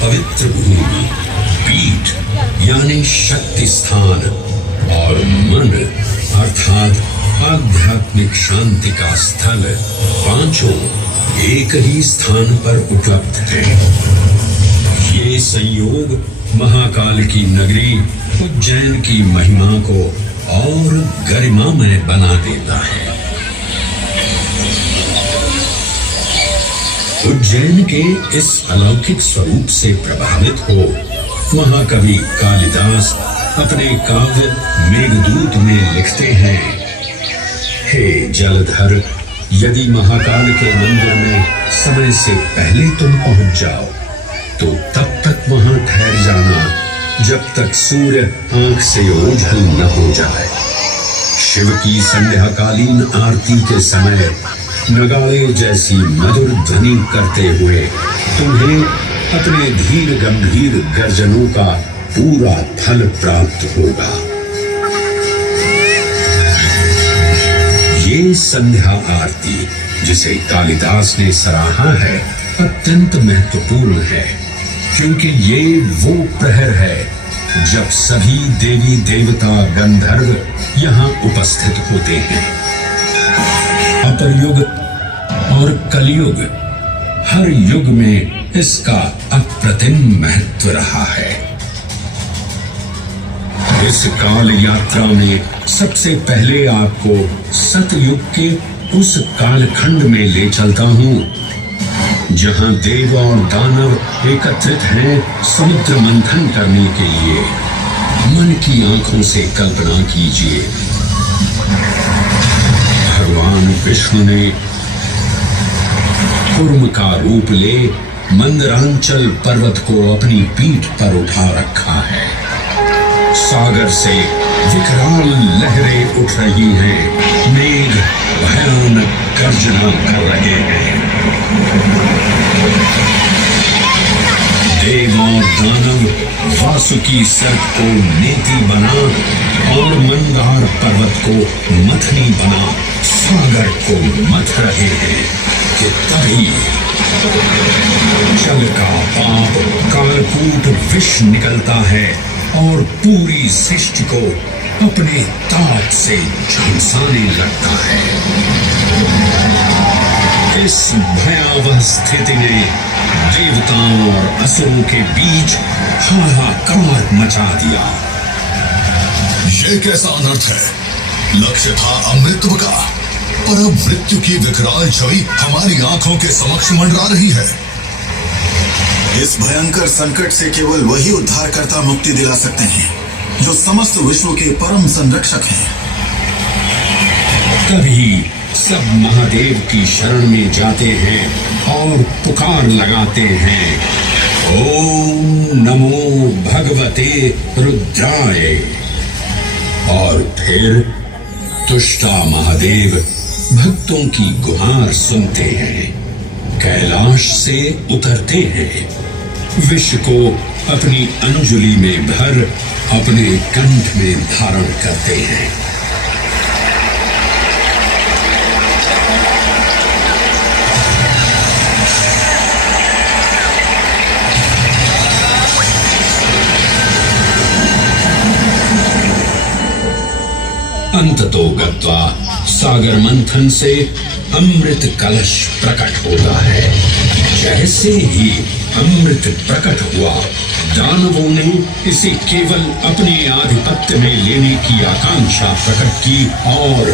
पवित्र भूमि, पीठ यानी शक्ति स्थान और मन अर्थात आध्यात्मिक शांति का स्थल पांचों एक ही स्थान पर उपलब्ध है। ये संयोग महाकाल की नगरी उज्जैन की महिमा को और गरिमामय बना देता है। उज्जैन के इस अलौकिक स्वरूप से प्रभावित हो महाकवि कालिदास अपने काव्य मेघदूत में लिखते हैं, हे जलधर, यदि महाकाल के मंदिर में समय से पहले तुम पहुंच जाओ तो तब तक वहां ठहर जाना जब तक सूर्य आंख से ओझल न हो जाए। शिव की संध्याकालीन आरती के समय नगाड़े जैसी मधुर ध्वनि करते हुए तुम्हें अपने धीर गंभीर गर्जनों का पूरा फल प्राप्त होगा। ये संध्या आरती जिसे कालिदास ने सराहा है अत्यंत महत्वपूर्ण है, क्योंकि ये वो प्रहर है जब सभी देवी देवता गंधर्व यहाँ उपस्थित होते हैं। अपरयुग और कलयुग हर युग में इसका अप्रतिम महत्व रहा है। इस काल यात्रा में सबसे पहले आपको सतयुग के उस कालखंड में ले चलता हूँ जहां देव और दानव एकत्रित हैं समुद्र मंथन करने के लिए। मन की आंखों से कल्पना कीजिए, भगवान विष्णु ने कूर्म का रूप ले मंदरांचल पर्वत को अपनी पीठ पर उठा रखा है। सागर से विकराल लहरें उठ रही हैं, मेघ भयानक गर्जना कर रहे हैं। देव और दानव वासुकी सर्प को नेति बना और मंदार पर्वत को मथनी बना सागर को मथ रहे हैं कि तभी जल का पाप कालकूट विष निकलता है और पूरी सृष्टि को अपने ताप से झुलसाने लगता है। इस भयावह स्थिति ने देवताओं और असुरों के बीच हाहाकार मचा दिया। ये कैसा अनर्थ है? लक्ष्य था अमृतत्व का, पर अब मृत्यु की विकराल छवि हमारी आंखों के समक्ष मंडरा रही है। इस भयंकर संकट से केवल वही उद्धारकर्ता मुक्ति दिला सकते हैं जो समस्त विश्व के परम संरक्षक हैं। तभी सब महादेव की शरण में जाते हैं और पुकार लगाते हैं, ओम नमो भगवते रुद्राय। और फिर तुष्टा महादेव भक्तों की गुहार सुनते हैं, कैलाश से उतरते हैं, विष को अपनी अंजुलि में भर अपने कंठ में धारण करते हैं। अंततो गत्वा सागर मंथन से अमृत कलश प्रकट होता है। जैसे ही अमृत प्रकट हुआ, दानवों ने इसे केवल अपने आधिपत्य में लेने की आकांक्षा प्रकट की और